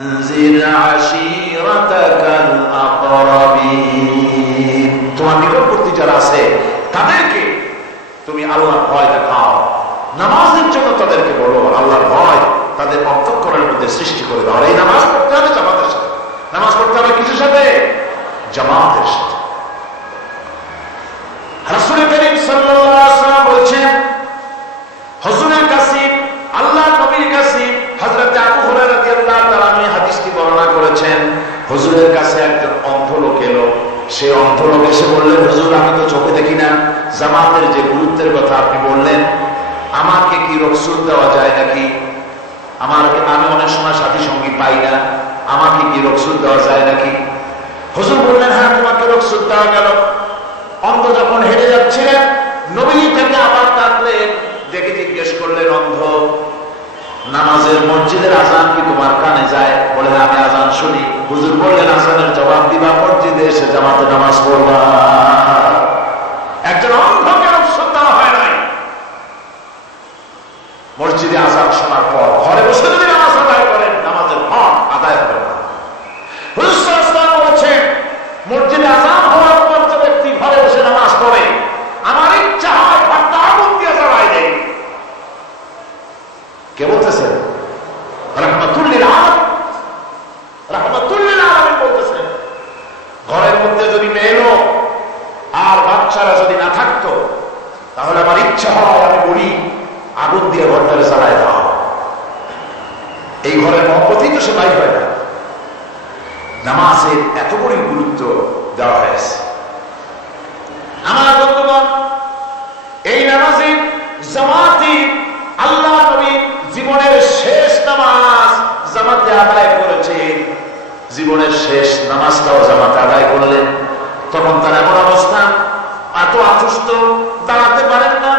তোমার নিকটবর্তী যারা আছে তাদেরকে তুমি আল্লাহর ভয় দেখাও। নামাজের জন্য তাদেরকে বলো আল্লাহর ভয় তাদের অন্তঃকরণের মধ্যে সৃষ্টি করে দাও। এই নামাজ পড়তে হবে জামাতের সাথে। নামাজ পড়তে হবে কিসের সাথে? জামাতের সাথে। রাসূল করিম সাল্লাল্লাহু আলাইহি ওয়াসাল্লাম বলেছেন, হুজুরের কাছে আল্লাহর নবীর কাছে হযরত আবু হুরায়রা রাদিয়াল্লাহু তাআলা আনহু হাদিসটি বর্ণনা করেছেন। হুজুরের কাছে একজন অন্ধ লোক এলো। সে অন্ধ লোক এসে বললেন, হুজুর আমি তো চোখে দেখি না, জামাতের যে গুরুত্বের কথা আপনি বললেন, আমাকে কি রুখসত দেওয়া যায় নাকি? আমি অনেক সময় সাথী সঙ্গী পাই না, আমাকে কি রুখসত দেওয়া যায় নাকি? হুজুর বললেন, হ্যাঁ তোমাকে রুখসত দেওয়া গেল। অন্ধ যখন হেঁটে যাচ্ছিলেন, নবী তাকে আবার ডাকলেন, ডেকে জিজ্ঞেস করলেন, অন্ধ নামাজের মসজিদের আজান কি তোমার কানে যায়? বলে আমি আজান শুনি। হুজুর বললেন, আজানের জবাব দিবা, মসজিদে এসে জামাতে নামাজ পড়বা। একজন অন্ধকে রুখসত দেওয়া হয় নাই। মসজিদে আজান শোনার পর ঘরে বসে যদি নামাজ আদায় করেন, নামাজের হক আদায় হবে না। হুজুর সাল্লাল্লাহু আলাইহি ওয়াসাল্লাম বলেছেন, মসজিদে আজান হওয়ার পর যে ব্যক্তি ঘরে বসে নামাজ পড়ে, আমার ইচ্ছা হয় ঘরটা আগুন দিয়ে জ্বালাই দেয়। কে বলতেছেন? রাহমাতুল লিল আলামিন, রাহমাতুল লিল আলামিন বলতেছেন। ঘরের মধ্যে যদি মেয়ে লোক আর বাচ্চারা যদি না থাকতো, তাহলে আমার ইচ্ছা হয় আমি বলি আগুন দিয়ে ঘরটারে জ্বালায় দাও। এই ঘরের মহব্বতেই তো সে বাইর হয় না। নামাজের এত বড় গুরুত্ব দেওয়া হয়েছে। আমার বন্ধুগণ, এই নামাজে জামাতে আল্লাহ নবী জীবনের শেষ নামাজ জামাতে আদায় করেছেন। জীবনের শেষ নামাজটাও জামাতে আদায় করলেন। তখন তার এমন অবস্থা, এত অসুস্থ, দাঁড়াতে পারেন না,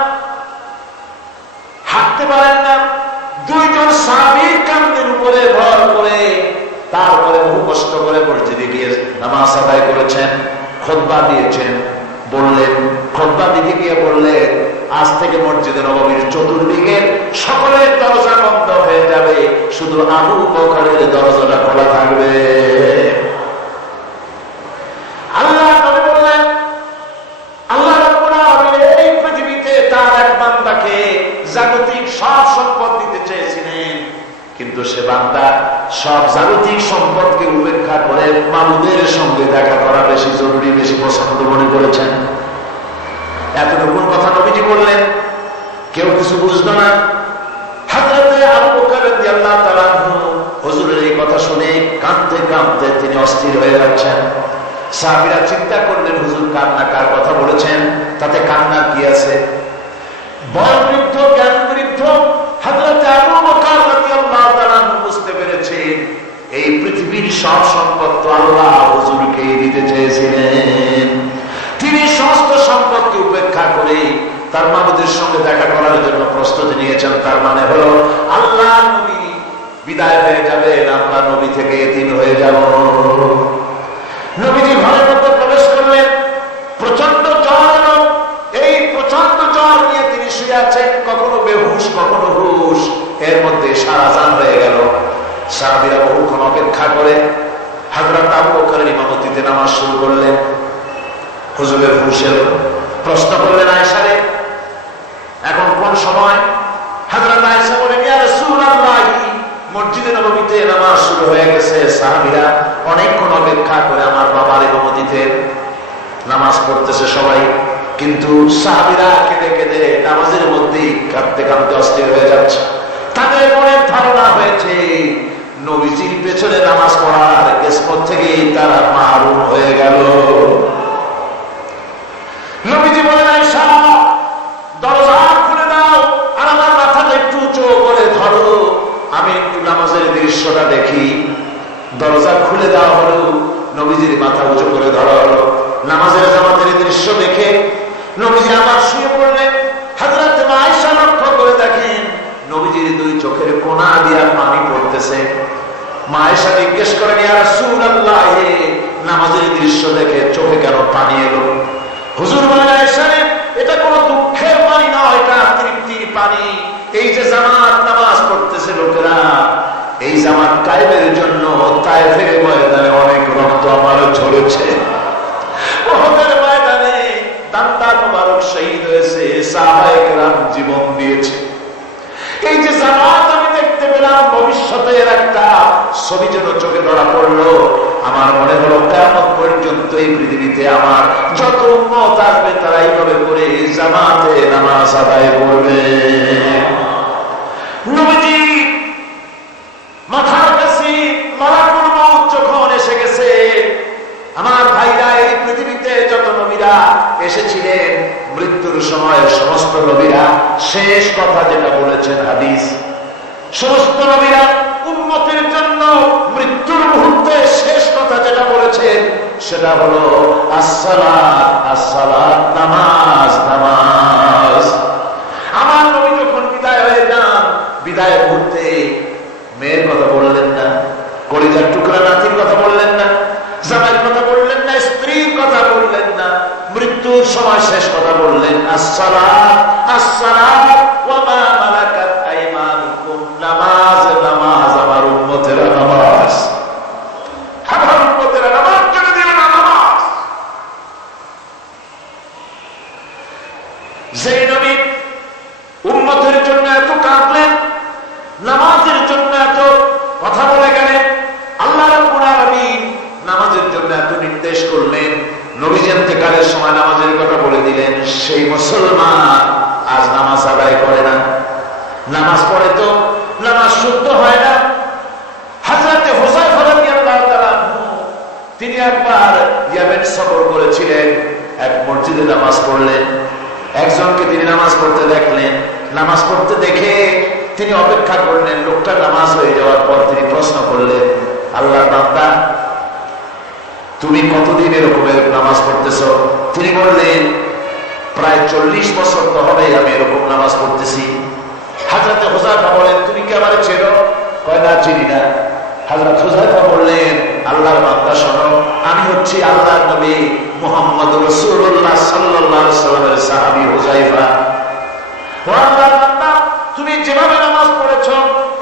হাঁটতে পারেন না। দুইজন সাহাবীর কাঁধের উপরে ভর করে তারপরে বহু কষ্ট করে মসজিদে গিয়ে নামাজ আদায় করেছেন। খুতবা দিয়েছেন। বললেন, খুতবা দিতে গিয়ে বললেন, আজ থেকে মসজিদে নববীর চতুর্দিকে সকলের দরজা বন্ধ হয়ে যাবে, শুধু আবু বকরের দরজাটা খোলা থাকবে। আল্লাহ নবী বললেন, আল্লাহ রাব্বুল আলামিন এই পৃথিবীতে তার এক বান্দাকে জাগতিক সব সম্পদ দিতে চেয়েছিলেন, কিন্তু সে বান্দা সব জাগতিক সম্পদকে উপেক্ষা করে মাবুদের সঙ্গে দেখা করা বেশি জরুরি, বেশি পছন্দ মনে করেছেন। এতটুকু কথা নবীজি বললেন, কেউ কিছু বুঝলো না। হযরত আবু বকর রাদিয়াল্লাহু তাআলা হুজুরের এই কথা শুনে কাঁদতে কাঁদতে তিনি অস্থির হয়ে যাচ্ছেন। সাহাবীরা চিন্তা করলেন, হুজুর কান্না কার কথা বলেছেন, তাতে কান্নার কি আছে? বয়োবৃদ্ধ, জ্ঞানবৃদ্ধ হযরত আবু বকর রাদিয়াল্লাহু তাআলা বুঝতে পেরেছেন, এই পৃথিবীর সব সম্পদ তো আল্লাহ হুজুরকে দিতে চেয়েছিলেন। তিনি সমস্ত সম্পদকে উপেক্ষা করে তার মাবুদের সঙ্গে দেখা করার জন্য প্রস্তুতি নিয়েছেন। তার মানে হলো আল্লাহ নবী বিদায় হয়ে যাবেন, আমরা নবী থেকে এতিম হয়ে যাব। নবীজি ঘরের মধ্যে প্রবেশ করলেন। প্রচন্ড জ্বর এলো। এই প্রচন্ড জ্বর নিয়ে তিনি শুয়ে আছেন, কখনো বেহুশ, কখনো হুশ। এর মধ্যে সারা জান হয়ে গেল। সাহাবীরা বহুক্ষণ অপেক্ষা করে হযরত আবু বকরের ইমামতিতে নামাজ শুরু করলেন। হুজুরের হুশ এলো। প্রশ্ন করলেন, আয়েশা রে, এখন কোন সময়? হযরত আয়েশা বলেন, ইয়া রাসূলুল্লাহ, মসজিদে নববীতে নামাজ শুরু হয়ে গেছে। সাহাবীরা অনেকক্ষণ অপেক্ষা করে আমার বাবার ইমামতিতে নামাজ পড়তেছে সবাই, কিন্তু সাহাবীরা কেঁদে কেঁদে নামাজের মধ্যেই কাঁদতে কাঁদতে অস্থির হয়ে যাচ্ছে। তাদের মনে ধারণা হয়েছে নবীজির পেছনে নামাজ পড়ার কিসমত থেকেই তারা মাহরুম হয়ে গেল। নবীজি বলেন, আয়েশা দরজা খুলে দাও আর আমার মাথাটা একটু উঁচু করে ধরো, আমি একটু নামাজের দৃশ্যটা দেখি। দরজা খুলে দেওয়া হলো, নবীজির মাথা উঁচু করে ধরা হলো। নামাজের জামাতের দৃশ্য দেখে নবীজি আবার শুয়ে পড়লেন। হযরত আয়েশা লক্ষ্য করে দেখেন নবীজির দুই চোখের কোণা দিয়ে পানি পড়তেছে। মা আয়েশা জিজ্ঞেস করেন, ইয়া রাসূলুল্লাহ, নামাজের দৃশ্য দেখে চোখে কেন পানি এলো? হুজুর বলেন, আয়েশা রে, এটা কোনো দুঃখের পানি নয়, এটা তৃপ্তির পানি। এই যে জামাত নামাজ পড়তেছে লোকেরা, এই জামাত কায়েমের জন্য তায়েফের ময়দানে অনেক রক্ত আমারও ঝরেছে, উহুদের ময়দানে দান্তার মুবারক শহীদ হয়েছে, সাহাবায়ে কেরাম জীবন দিয়েছে। এই যে জামাত আমি দেখতে পেলাম, ভবিষ্যতের একটা ছবি যেন চোখে ধরা পড়লো। আমার মনে হলো কিয়ামত পর্যন্ত এই পৃথিবীতে আমার যত উম্মত আসবে তারা এইভাবে করে জামাতে নামাজ আদায় করবে। নবীজি মাথার কাছে মালাকুল মউত যখন এসে গেছে, আমার ভাইরা, এই পৃথিবীতে যত নবীরা এসেছিলেন মৃত্যুর সময় সমস্ত নবীরা শেষ কথা যেটা বলেছেন, হাদিস, সমস্ত নবীরা উম্মতের জন্য মৃত্যুর মুহূর্তে শেষ কথা যেটা বলেছেন সেটা হলো আসসালাত, আসসালাত, নামাজ, নামাজ। আমার নবী যখন বিদায় হয়ে যান, বিদায় মুহূর্তে মেয়ের কথা বললেন না, কলিজার টুকরা নাতির কথা বললেন না, জামাইয়ের কথা বললেন না, স্ত্রীর কথা বললেন না, মৃত্যুর সময় শেষ কথা বললেন আসসালাত, আসসালাত ওয়া মা মালাকাত আইমানুকুম, নামাজ, নামাজ, আমার উম্মতেরা নামাজ, আমার উম্মতেরা নামাজ কেড়ে দিও না, নামাজ। যেই নবী উম্মতের জন্য এত কাঁদলেন, নামাজের জন্য এত কথা বলে গেলেন, আল্লাহ রাব্বুল আলামিন নামাজের জন্য এত নির্দেশ করলেন, নবীজি ইন্তেকালের সময় নামাজের কথা বলে দিলেন, সেই মুসলমান আজ নামাজ আদায় করে না, নামাজ পড়ে তো নামাজ শুদ্ধ হয় না। হযরত হুযায়ফা রাদিয়াল্লাহু তাআলা তিনি একবার ইয়েমেন সফর করেছিলেন, এক মসজিদে নামাজ পড়লেন, একজনকে তিনি নামাজ পড়তে দেখলেন, নামাজ পড়তে দেখে তিনি অপেক্ষা করলেন, লোকটা নামাজ হয়ে যাওয়ার পর তিনি প্রশ্ন করলেন, আল্লাহর বান্দা, তুমি কতদিন এরকমের নামাজ পড়তেছ? তিনি বললেন, প্রায় 40 বছর তো হবে আমি এরকম নামাজ পড়তেছি। হযরত হুযায়ফা বলেন, তুমি কি আমারে চেনো? কয় না, চিনি না। হযরত হুযায়ফা বললেন, আল্লাহর বান্দা শোনো, আমি হচ্ছি আল্লাহর নবী মুহাম্মদ রাসূলুল্লাহ সাল্লাল্লাহু আলাইহি ওয়াসাল্লামের সাহাবী হুযায়ফা। ও আল্লাহর বান্দা, তুমি যেভাবে নামাজ পড়েছো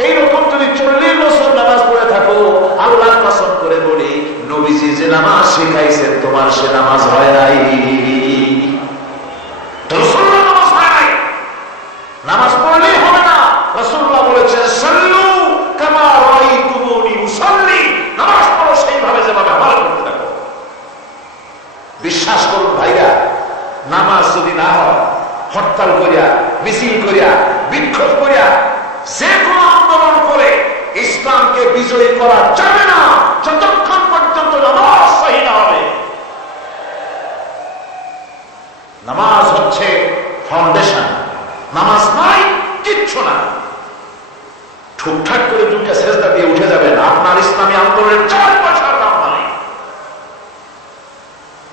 এইরকম যদি 40 বছর নামাজ পড়ে থাকো, আল্লাহর কসম করে বলি, নবীজি যে নামাজ শিখাইছেন তোমার সে নামাজ হয় নাই, রাসূলুল্লাহ নামাজ হয় নাই। নামাজ পড়লেই হবে না, রাসূলুল্লাহ বলেছেন, সাল্লু কামা রাআইতুমুনি উসাল্লি, নামাজ পড়ো সেইভাবে যেভাবে আমার করতে থাকো। বিশ্বাস করুন ভাইরা, নামাজ যদি না হয়, হরতাল করিয়া, মিছিল করিয়া, বিক্ষোভ করিয়া, যে কোনো আন্দোলন করে ইসলামকে বিজয়ী করা যাবে না যতক্ষণ পর্যন্ত নামাজ সহি না হবে। নামাজ হচ্ছে ফাউন্ডেশন, নামাজ নাই কিচ্ছু না। ঠুকঠাক করে দুটা সেজদা দিয়ে উঠে যাবেন, আপনার ইসলামী আন্দোলনের 4 পয়সার দাম নাই।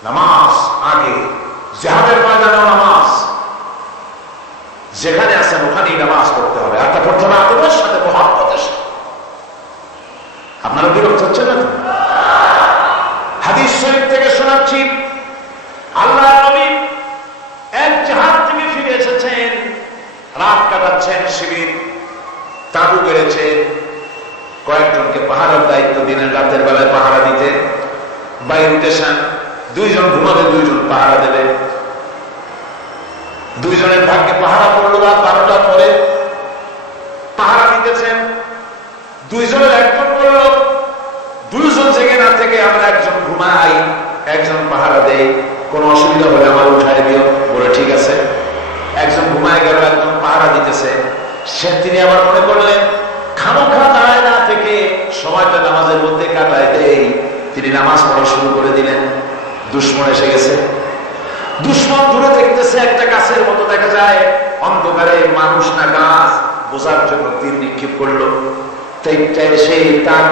নামাজ আগে, জিহাদের ময়দানেও নামাজ, যেখানে আছেন ওখানেই নামাজ পড়তে হবে, আর তা পড়তে হবে আদবের সাথে, মুহাব্বতের সাথে। আপনারা বিরক্ত হচ্ছেন না? হাদিস শরীফ থেকে শোনাচ্ছি, আল্লাহ নবী এক জিহাদ থেকে ফিরে এসেছেন, রাত কাটাচ্ছেন, শিবির তাঁবু গেড়েছে, কয়েকজনকে পাহারার দায়িত্ব দিলেন, রাতের বেলায় পাহারা দিতে। বাইরে উঠেছেন, 2 জন ঘুমাবে, 2 জন পাহারা দেবে। 2 জনের ভাগ্যে পাহারা পড়লো রাত 12টার পরে, পাহারা দিতেছেন। 2 জনের একজন বলল, 2 জন জেগে না থেকে আমরা একজন ঘুমাই, একজন পাহারা দেই, কোন অসুবিধা হলে আমার উঠাই দিও। বলে ঠিক আছে। একজন ঘুমায় গেল, একজন পাহারা দিতেছে। তিনি আবার মনে করলেন, খামোখা দাঁড়ায় না থেকে সময়টা নামাজের মধ্যে কাটায় দেই। তিনি নামাজ পড়া শুরু করে দিলেন। দুশমন এসে গেছে, দুশমন দূরে দেখতেছে, একটা গাছের মতো দেখা যায়, অন্ধকারে মানুষ না গাছ বোঝার জন্য তীর নিক্ষেপ করলো। সে তার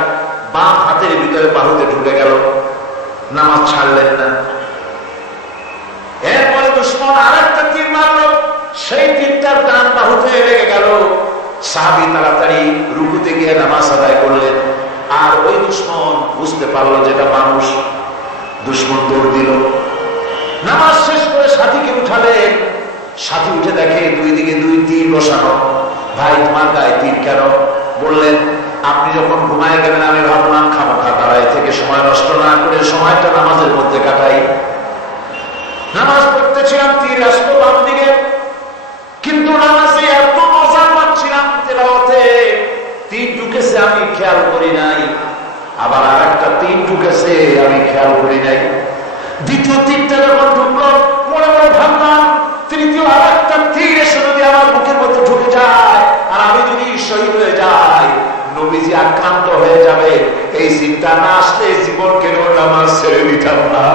বাম হাতের ভিতরে বাহুতে ঢুকে গেল, নামাজ ছাড়লেন না। এরপরে দুশমন আর একটা তীর মারলো, সেই তীরটার ডান বাহুতে লেগে গেল। সাহাবী তাড়াতাড়ি রুকুতে গিয়ে নামাজ আদায় করলেন। আর ওই দুশমন বুঝতে পারলো যেটা মানুষ। দুশমন দৌড় দিল, নামাজ শেষ করে সাথীকে উঠালেন। সাথী উঠে দেখে 2 দিকে 2 তীর বসানো। ভাই, তোমার গায়ে তীর কেন? বললেন, আপনি যখন ঘুমায় গেলেন আমি ভাবলাম খামোখা দাঁড়ায় খেয়াল করি নাই, আবার আর একটা তীর ঢুকেছে আমি খেয়াল করি নাই। দ্বিতীয় তীরটা যখন ঢুকলো মনে মনে ভাবলাম তৃতীয় আর একটা তীর এসে যদি আমার বুকের মধ্যে ঢুকে যায় আর আমি যদি শহীদ হয়ে যাই, নবীজি আক্রান্ত হয়ে যাবে, এই চিন্তা না আসলে জীবন কেন নামাজ ছেড়ে দিতাম না।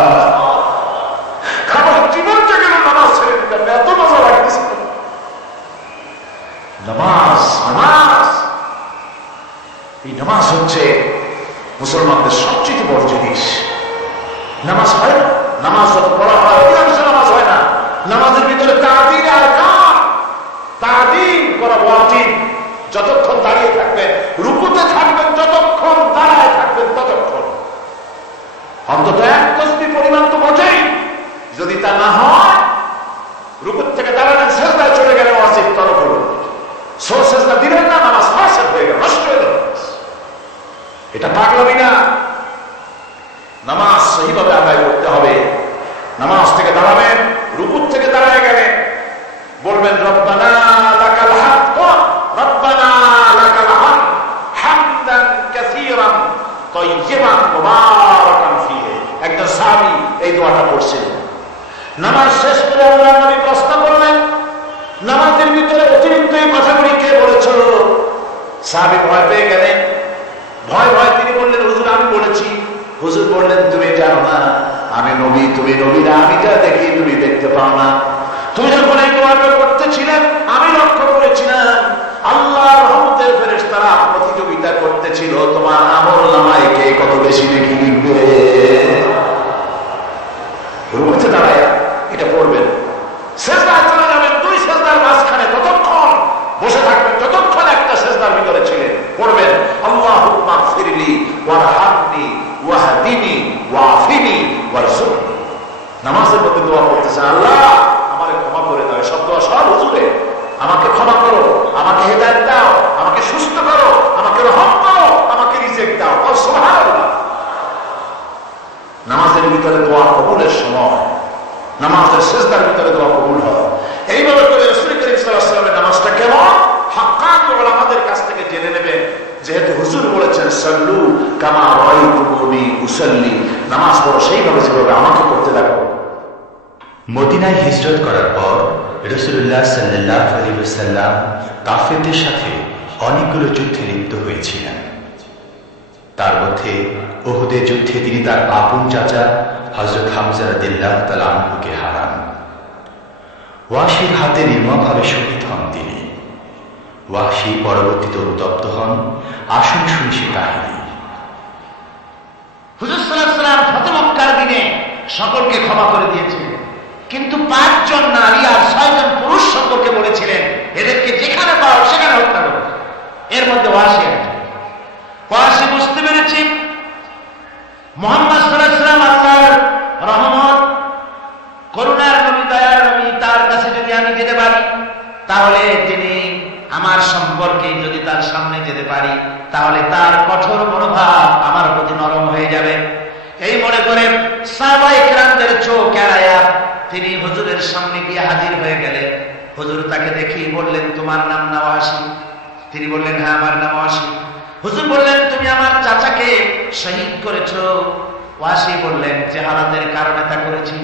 আমার জীবনটা কেন নামাজ ছেড়ে দিতাম না, এত মজা লাগতেছে। নামাজ নামাজ এই নামাজ হচ্ছে মুসলমানদের সবচেয়ে বড় জিনিস। নামাজ হয় না, নামাজ যত পড়া হয় অধিকাংশ নামাজ হয় না। নামাজের ভিতরে তাদিন আর কাম, তাদিন করা ওয়াজিব। যতক্ষণ দাঁড়িয়ে থাকবেন, রুকুতে থাকবেন, যতক্ষণ দাঁড়ায় থাকবেন ততক্ষণ অন্তত এক তসবিহ পরিমাণ তো বোঝেই। যদি তা না হয়, রুকুত থেকে দাঁড়ালেন, সেজদায় চলে গেলেন, ওয়াজিব তরক হলো। সেজদা দিলেন না, নামাজ ফাসেদ হয়ে গেল, নষ্ট হয়ে গেল। এটা পাগলামি না। নামাজ সহিভাবে আদায় করতে হবে। নামাজ থেকে দাঁড়াবেন, রুকুত থেকে দাঁড়ায় গেলেন, বলবেন রব্বানা লাকাল হামদ, রব্বানা লাকাল হামদ হামদান কাসীরান তাইয়িবান মুবারাকান ফীহি। একজন সাহাবী এই দোয়াটা পড়ছেন। নামাজ শেষ করে আল্লাহর নবী প্রশ্ন করলেন, নামাজের ভিতরে অতিরিক্ত এই কথাগুলি কে বলেছো? সাহাবী ভয় পেয়ে গেলেন। ভয় ভয় তিনি বললেন, হুজুর আমি বলেছি। হুজুর বললেন, তুমি জানো না আমি নবী, তুমি নবী না, আমি যা দেখি তুমি দেখতে পাও না। তুমি যখন এই দোয়াটা করতেছিলেন আমি লক্ষ্য করেছিলাম আল্লাহর রহমতের ফেরেশতারা প্রতিযোগিতা করতেছিল তোমার আমল নামায় কে কত বেশি নেকি লিখবে। রুকুতে দাঁড়ায় এটা পড়বেন, সেজদায় চলে যাবেন, দুই সেজদার মাঝখানে ততক্ষণ বসে থাকবেন যতক্ষণ একটা সেজদার ভিতরে ছিলেন। পড়বেন আল্লাহুম্মা গফিরলি ওয়ারহামনি ওয়াহদিনি ওয়াআফিনি ওয়ারযুকনি। নামাজের মধ্যে দোয়া করতেছেন, আল্লাহ আমাকে ক্ষমা করে দাও। সব দোয়া সব হুজুরে, আমাকে ক্ষমা করো, আমাকে হেদায়েত দাও, আমাকে সুস্থ করো, আমাকে রহম করো, আমাকে রিজিক দাও। সুবহানাল্লাহ। নামাজের ভিতরে দোয়া কবুলের সময়, নামাজের সেজদার ভিতরে দোয়া কবুল হয়। এইভাবে করে রাসূল করিম সাল্লাল্লাহু আলাইহি ওয়াসাল্লামের নামাজটা কেমন হাক্কানি উলামাদের কাছ থেকে জেনে নেবেন। যেহেতু হুজুর বলেছেন সাল্লু কামা রাআইতুমুনি উসাল্লি, নামাজ পড়ো সেইভাবে যেভাবে আমাকে পড়তে দেখো। মদিনায় হিজরত করার পর রাসূলুল্লাহ সাল্লাল্লাহু আলাইহি ওয়াসাল্লাম কাফেরদের সাথে অনেকগুলো যুদ্ধে লিপ্ত হয়েছিলেন। তার মধ্যে উহুদের যুদ্ধে তিনি তার আপন চাচা হযরত হামজা রাদিয়াল্লাহু তাআলা আনহুকে হারান। ওয়াহশীর হাতে নির্মমভাবে শহীদ হন তিনি। ওয়াহশী পরবর্তীতে উত্তপ্ত হন। আসুন শুনি সে কাহিনী। হুজুর সাল্লাল্লাহু আলাইহি ওয়াসাল্লাম ফতহ মক্কার দিনে সকলকে ক্ষমা করে দিয়েছিলেন, কিন্তু 5 জন নারী আর 6 জন পুরুষ সম্পর্কে বলেছিলেন এদেরকে যেখানে পাও সেখানে হত্যা করো। এর মধ্যে ওয়াহশী একজন। ওয়াহশী বুঝতে পেরেছি মুহাম্মদ সাল্লাল্লাহু আলাইহি ওয়াসাল্লাম আল্লাহর রহমত, করুণার নবী, দয়ার নবী, তার কাছে যদি আমি যেতে পারি তাহলে তিনি আমার সম্পর্কে যদি তার সামনে যেতে পারি তাহলে তার কঠোর মনোভাব আমার প্রতি নরম হয়ে যাবে। এই মনে করে সাহাবায়ে কেরামদের চোখ এড়ায়া তিনি হুজুরের সামনে গিয়ে হাজির হয়ে গেলেন। হুজুর তাকে দেখি বললেন, তোমার নাম না ওয়াহশী? তিনি বললেন, হ্যাঁ আমার নাম ওয়াহশী। হুজুর বললেন, তুমি আমার চাচাকে শহীদ করেছো? ওয়াহশী বললেন, জাহালাতের কারণে তা করেছি।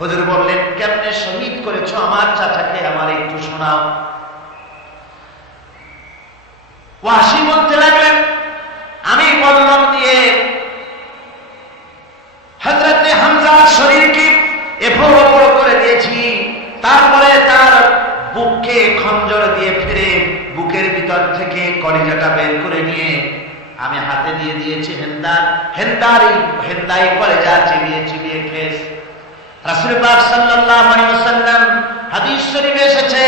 হুজুর বললেন, কেমনে শহীদ করেছো আমার চাচাকে, আমার একটু শোনাও। ওয়াহশী বলতে লাগলেন, আমি বললাম দিয়ে হযরতে হামজার শরীরকে এফোড় ওপড় করে দিয়েছি, তারপরে তার বুককে খঞ্জর দিয়ে ফিরে বুকের ভিতর থেকে কলিজাটা বের করে নিয়ে আমি হাতে দিয়ে দিয়েছি হেন্দাই কলিজা চিবিয়ে চিবিয়ে খেয়েছে। রাসূল পাক সাল্লাল্লাহু আলাইহি ওয়াসাল্লাম হাদিস শরীফে এসেছে,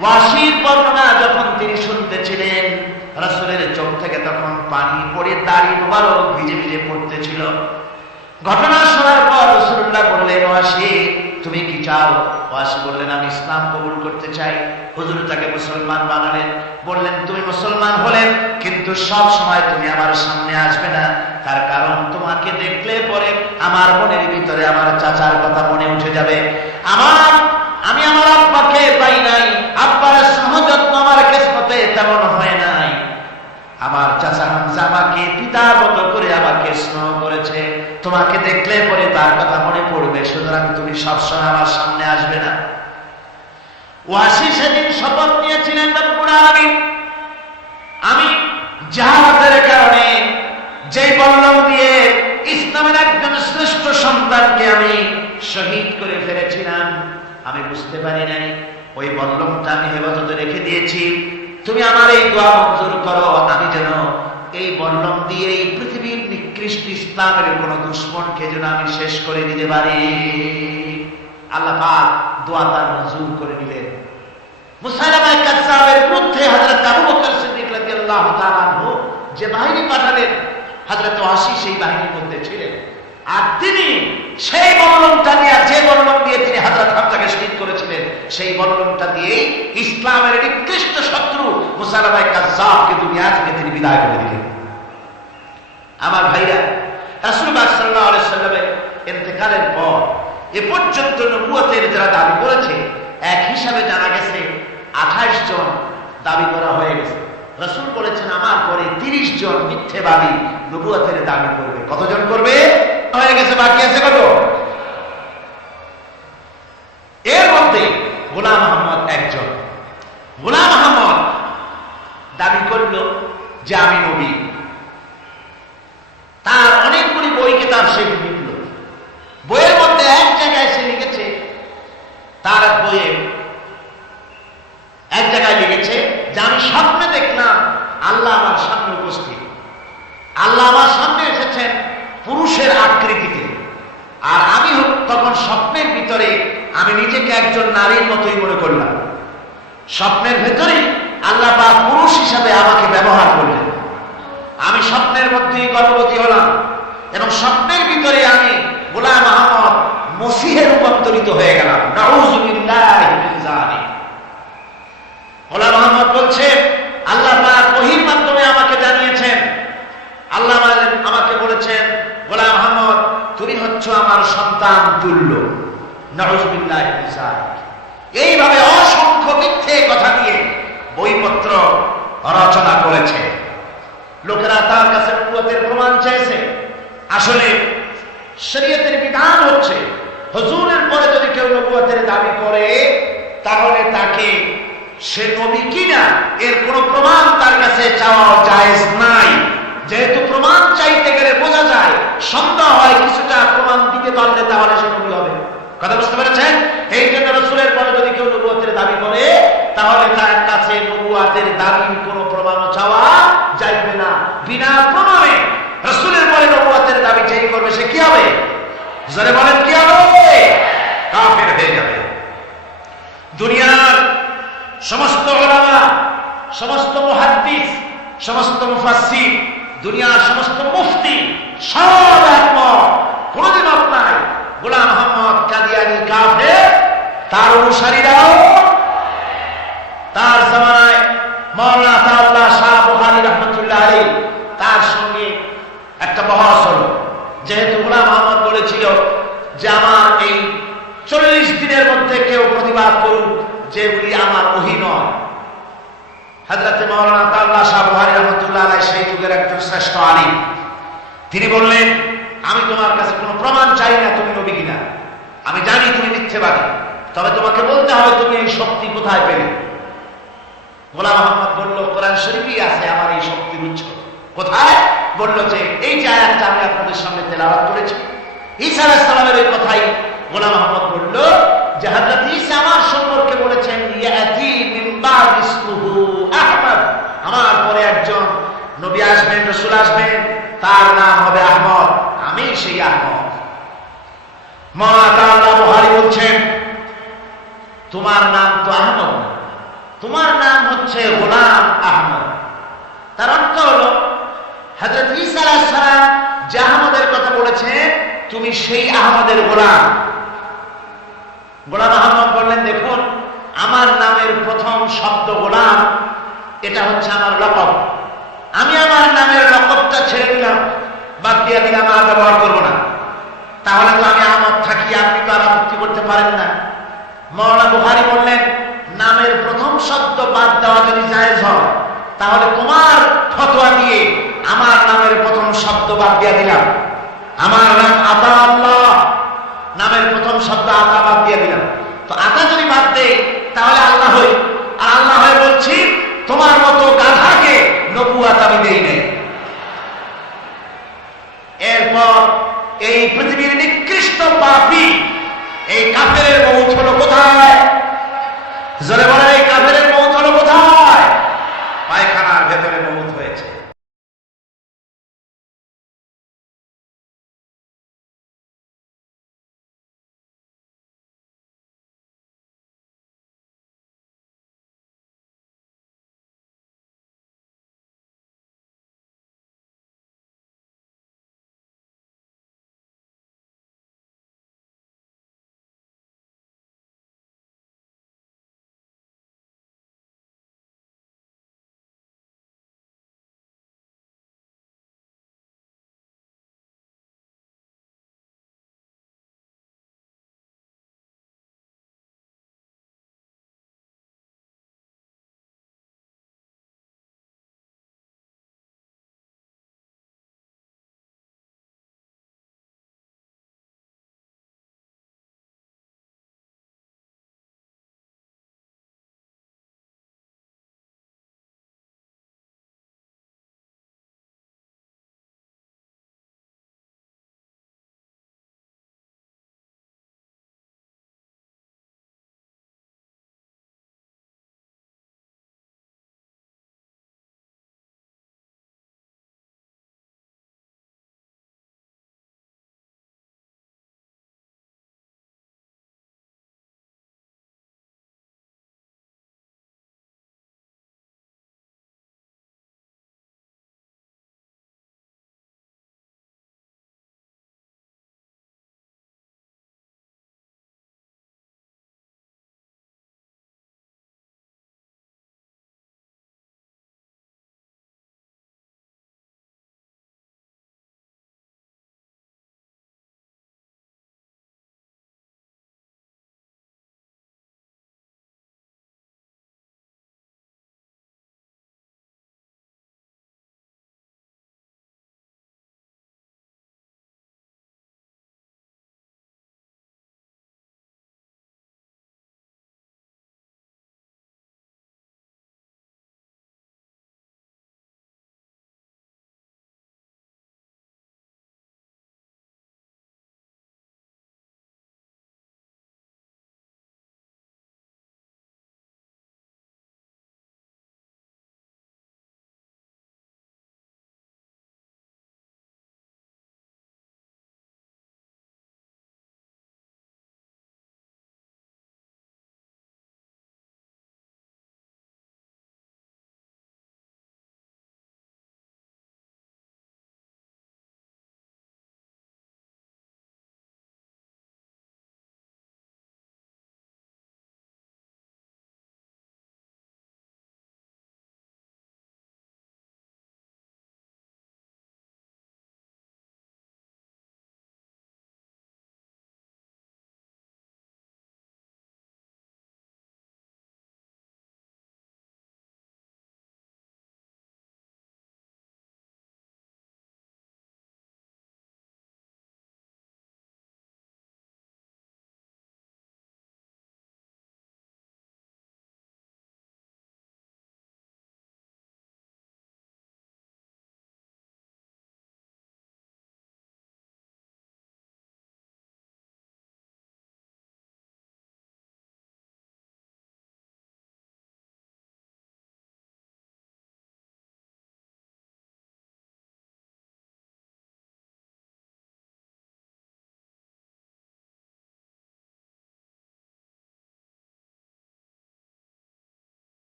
ওয়াহশীর বর্ণনা যখন তিনি শুনতেছিলেন রাসূলের চোখ থেকে তখন পানি পড়ে দাড়ি মোবারক ভিজে ভিজে পড়তেছিল। ঘটনা শোনার পর রাসূলুল্লাহ বললেন, ওয়াহশী তুমি কি চাও? ওয়াহশী বললেন, আমি ইসলাম কবুল করতে চাই। হুজুর তাকে মুসলমান বানালেন। বললেন, তুমি মুসলমান হলেন, কিন্তু সব সময় তুমি আমার সামনে আসবে না। তার কারণ তোমাকে দেখলে পরে আমার মনের ভিতরে আমার চাচার কথা মনে উঠে যাবে। আমি আমার আব্বাকে পাই নাই, আব্বার সহযত্ন আমার কিসমতে তেমন হয় নাই। আমার চাচা হামজা আমাকে পিতার মতো করে আমাকে স্নেহ করেছে, তোমাকে দেখলে পরে তার কথা মনে পড়বে, সুতরাং তুমি সবসময় আমার সামনে আসবে না। ওয়াসি সেদিন শপথ নিয়েছিলেন রব্বুল আলামিন, আমি জাহালাতের কারণে যে বল্লম দিয়ে ইসলামের একজন শ্রেষ্ঠ সন্তানকে আমি শহীদ করে ফেলেছিলাম, আমি বুঝতে পারি নাই ওই বল্লমটা আমি হেফাজতে রেখে দিয়েছি। তুমি আমার এই দোয়া মঞ্জুর করো, আমি যেন এই বল্লম দিয়ে এই পৃথিবীর নিকৃষ্ট ইসলামের কোন দুশ্মনকে যেন আমি শেষ করে দিতে পারি। আল্লাহ পাক দোয়া তার মঞ্জুর করে নিলেন। মুসাইলামা কাযযাবের বিরুদ্ধে হযরত আবু বকর সিদ্দিক রাদিয়াল্লাহু তাআলা আনহু যে বাহিনী পাঠালেন, হযরত ওয়াসি সেই বাহিনীর মধ্যে ছিলেন। আর তিনি সেই বল্লমটা দিয়ে, যে বল্লম দিয়ে তিনি হযরত হামজাকে শহীদ করেছিলেন, সেই বল্লমটা দিয়ে ইসলামের নিকৃষ্ট শত্রু মুসাইলামা কাযযাবকে দুনিয়া থেকে তিনি বিদায় করে দিলেন। আমার ভাইরা, রাসূল পাক সাল্লাল্লাহু আলাইহি সাল্লামের ইন্তেকালের পর এ পর্যন্ত নবুয়তের যারা দাবি করেছে, এক হিসাবে জানা গেছে 28 জন দাবি করা হয়ে গেছে। রাসূল বলেছেন আমার পরে 30 জন মিথ্যেবাদী নবুয়তের দাবি করবে। কতজন করবে? হয়ে গেছে, বাকি আছে কত? এর মধ্যে গোলাম আহমদ একজন। গোলাম আহমদ দাবি করল যে আমি নবী। তার অনেকগুলি বই কিতাব সে লিখল। বইয়ের মধ্যে এক জায়গায় সে লিখেছে, তার বইয়ে এক জায়গায় লিখেছে যে আমি স্বপ্নে দেখলাম আল্লাহ আমার সামনে উপস্থিত। আল্লাহ আমার সামনে এসেছেন পুরুষের আকৃতিতে, আর আমি তখন স্বপ্নের ভিতরে আমি নিজেকে একজন নারীর মতোই মনে করলাম। স্বপ্নের ভেতরে আল্লাহ পাক পুরুষ হিসাবে আমাকে ব্যবহার করলেন। আমি স্বপ্নের মধ্যেই গর্ভবতী হলাম এবং স্বপ্নের ভিতরে আমি গোলাম আহমদ মসিহে রূপান্তরিত হয়ে গেলাম। নাউযুবিল্লাহি মিন যালিক। গোলাম আহমদ বলছে আল্লাহ পাক ওহীর মাধ্যমে আমাকে জানিয়েছেন, আল্লাহ আমাকে বলেছেন গোলাম আহমদ তুমি হচ্ছ আমার সন্তান তুল্য। নাউযুবিল্লাহি মিন যালিক। এইভাবে অসংখ্য মিথ্যে কথা দিয়ে বইপত্র রচনা করেছে। লোকেরা তার কাছে নবুয়তের প্রমাণ চাইছে। আসলে শরীয়তের বিধান হচ্ছে হুজুরের পরে যদি কেউ নবুয়তের দাবি করে, তাহলে তাকে সে নবী কিনা এর কোনো প্রমাণ তার কাছে চাওয়া জায়েজ নাই। যেহেতু প্রমাণ চাইতে গেলে বোঝা যায়, সন্দেহ হয় কিছুটা প্রমাণ দিতে পারলে তাহলে সে নবী হবে। কথা বুঝতে পেরেছেন? এই জন্য রাসূলের পরে যদি কেউ নবুয়তের দাবি করে, তাহলে তার কাছে নবুয়তের দাবির কোনো প্রমাণও চাওয়া যাইবে না। বিনা প্রমাণে রাসূলের পরে নবুয়তের দাবি যেই করবে সে কি হবে? জোরে বলেন কি হবে? কাফের হয়ে যাবে। দুনিয়ার সমস্ত উলামা, সমস্ত মুহাদ্দিস, সমস্ত মুফাসসির, দুনিয়ার সমস্ত মুফতি সব একমত, কোনো দ্বিমত নাই, গোলাম আহমদ কাদিয়ানী কাফের। তার অনুসারীরাও, তার জামানায় মাওলানা আতাউল্লাহ শাহ বুখারী রাহমাতুল্লাহ আলাইহি, তার সঙ্গে একটা বহস হলো। যেহেতু গোলাম আহমদ বলেছিল যে আমার এই 40 দিনের মধ্যে কেউ প্রতিবাদ করুক যেগুলি আমার ওহী নয়। হযরতে মাওলানা আতাউল্লাহ শাহ বুখারী রাহমাতুল্লাহ আলাইহি সেই যুগের একজন শ্রেষ্ঠ আলিম, তিনি বললেন আমি তোমার কাছে কোনো প্রমাণ চাই না তুমি নবী কিনা। আমি জানি তুমি মিথ্যেবাদী, তবে তোমাকে বলতে হবে তুমি এই শক্তি কোথায় পেলে। গোলাম আহমদ বলল কোরআন শরীফেই আছে আমার এই শক্তির উৎস। কোথায়? বলল যে এই যে আয়াতটা আমি আপনাদের সামনে তেলাওয়াত করেছি, ঈসা আলাইহিস সালামের ওই কথাই গোলাম আহমদ বলল যে হযরত ঈসা আমার সম্পর্কে বলেছেন ইয়াতি মিন বাদ ইসমুহু আহমদ, আমার পরে একজন নবী আসবেন, রাসূল আসবেন, তার নাম হবে আহমদ, আমি সেই আহমদ। মাওলানা আল্লাহ বুখারী বলছেন তোমার নাম তো আহমদ, তোমার নাম হচ্ছে গোলাম আহমদ। তার অর্থ হলো হযরত ঈসা আলাইহিস সালাম যে আহমদের কথা বলেছেন তুমি সেই আহমদের গোলাম। গোলাম আহমদ বললেন দেখুন আমার নামের প্রথম শব্দ গোলাম, এটা হচ্ছে আমার লকব। আমি আমার নামের লকবটা ছেড়ে দিলাম, বাদ দিয়ে দিলাম, আর ব্যবহার করবো না। তাহলে তো আমি আহমদ থাকি, আপনি তো আর আপত্তি করতে পারেন না। মাওলানা বুখারী বললেন নামের প্রথম শব্দ বাদ দেওয়া যদি জায়েজ হয়, তাহলে তোমার ফতোয়া দিয়ে বাদ দিয়ে দিলাম, আমার নাম আতা আল্লাহ, নামের প্রথম শব্দ আতা বাদ দিয়ে দিলাম। তো আতা যদি বাদ দেই তাহলে আল্লাহ হই, আর আল্লাহ হয়ে বলছি তোমার মতো গাধাকে নবুয়াত আমি দেই নাই। এরপর এই পৃথিবীর নিকৃষ্ট পাপী এই কাফেরের মৌত হলো কোথায়? জোরে বলেন, এই